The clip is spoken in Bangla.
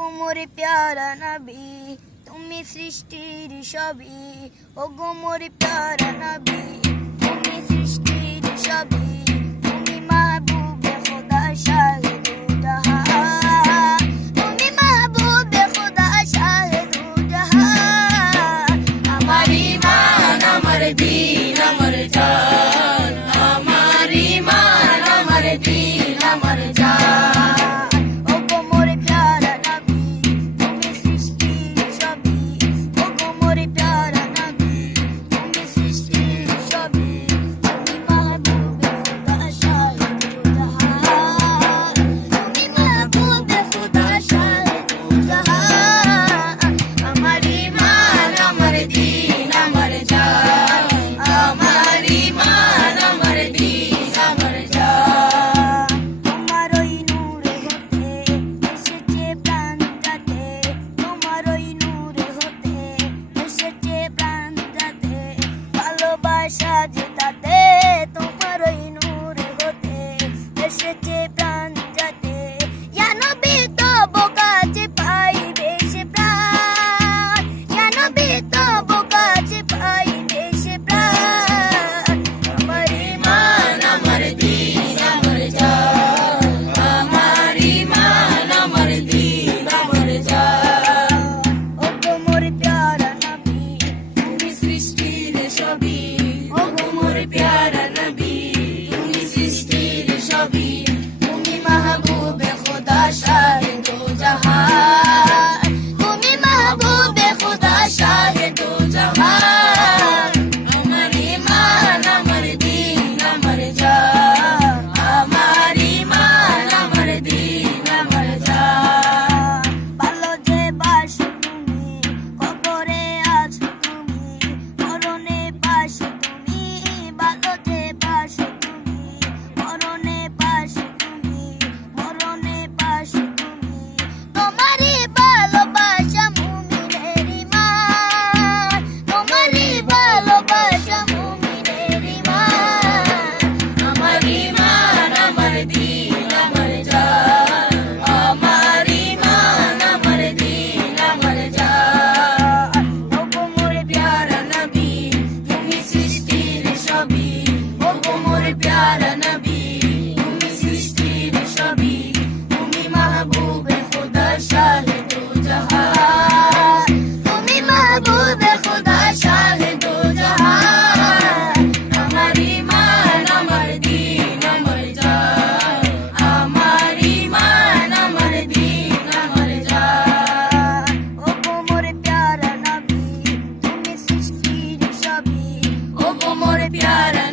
গো মোরে প্যারা নবী তুমি সৃষ্টির সবই, ও গো মোরে প্যারা নবী তুমি সৃষ্টির সবই, তুমি মাহবুবে খোদা শাহে দো জাহান, তুমি মাহবুবে খোদা শাহে দো জাহান। আমার ঈমান আমার দ্বীন আমার জান, আমার ঈমান আমার দ্বীন আমার জান। সাজতাতে তোমার ওই নূরে হতে এসেছে প্রাণ যাতে, ইয়া নবী তবু কাছে পাইবে সে প্রাণ, ইয়া নবী তবু কাছে পাইবে সে প্রাণ। আমার ঈমান আমার দ্বীন আমার জান, আমার ঈমান আমার দ্বীন আমার জান। ও গো মোর প্যারা নবী তুমি সৃষ্টির সবই, প্যারা নবী তুমি সৃষ্টির সবই, তুমি মাহবুবে খোদা শাহে দো জাহান, তুমি মাহবুবে খোদা শাহে দো জাহান। আমার ঈমান আমার দ্বীন আমার জান, আমার ঈমান আমার দ্বীন আমার জান। ভালো যে বাসো তুমি কবরে আছো তুমি, মরণে পাশে তুমি, ভালো যে বাসো তুমি মরণে পাশে তুমি, মরণে পাশে তুমি। তোমারই ভালোবাসা মুমিনের ঈমান, তোমারই ভালোবাসা মুমিনের ঈমান। আমার ঈমান আমার দ্বীন আমার জান, আমার ঈমান আমার দ্বীন আমার জান। ও গো মোরে প্যারা নবী তুমি সৃষ্টির সবই, ও গো মোর প্যারা নবী তুমি সৃষ্টির সবই, তুমি মাহবুবে খোদা শাহে দো জাহান, তুমি মাহবুবে খোদা শাহে দো জাহান। আমার ঈমান আমার দ্বীন আমার জান, আমার ঈমান আমার দ্বীন আমার জান। ও গো মোরে প্যারা নবী তুমি সৃষ্টির সবই, ও গো মোর প্যারা